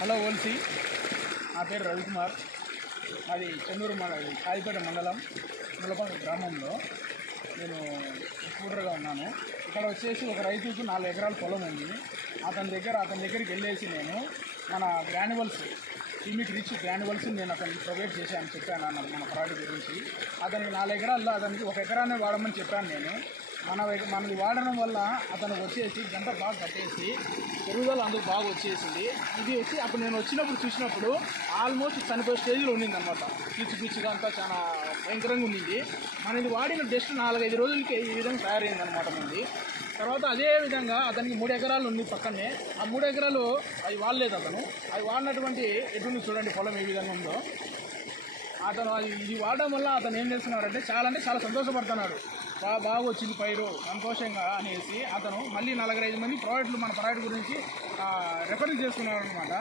Hello ఓల్సీ, నా పేరు రవికుమార్. అది చెన్నూరు కాయిపేట మండలం ములపంగ గ్రామంలో నేను స్కూటర్గా ఉన్నాను. ఇక్కడ వచ్చేసి ఒక రైతుకు 4 ఎకరాల పొలం ఉంది. అతని దగ్గరికి వెళ్ళేసి నేను మన గ్రాన్యువల్స్ టీమిక్ రిచ్ గ్రాన్యువల్స్ నేను అతనికి ప్రొవైడ్ చేశాను, చెప్పాను మన ప్రోడక్ట్ గురించి. అతనికి 4 ఎకరాల్లో అతనికి 1 ఎకరాన్ని వాడమని చెప్పాను నేను. మనది వాడడం వల్ల అతను వచ్చేసి గంట బాగా కట్టేసి పెరుగుదల అందుకు బాగా వచ్చేసింది. ఇది వచ్చి అప్పుడు నేను చూసినప్పుడు ఆల్మోస్ట్ చనిపోయే స్టేజ్లో ఉండిందనమాట. పిచ్చిగా అంతా చాలా భయంకరంగా ఉండింది. ఇది వాడిన జస్ట్ 4-5 రోజులకి ఈ విధంగా తయారైందనమాట మనది. తర్వాత అదే విధంగా అతనికి 3 ఎకరాలు ఉంది పక్కనే. ఆ 3 ఎకరాలు అవి వాడలేదు అతను. అవి వాడినటువంటి ఎటువంటి చూడండి పొలం ఏ విధంగా ఉందో. అతను ఇది వాడడం వల్ల అతను ఏం చేస్తున్నాడంటే చాలా సంతోషపడుతున్నాడు. బాగా వచ్చింది పైరు సంతోషంగా అనేసి అతను మళ్ళీ 4-5 మంది మన ప్రోడక్ట్ గురించి రెఫర్ చేసుకున్నాడు అనమాట.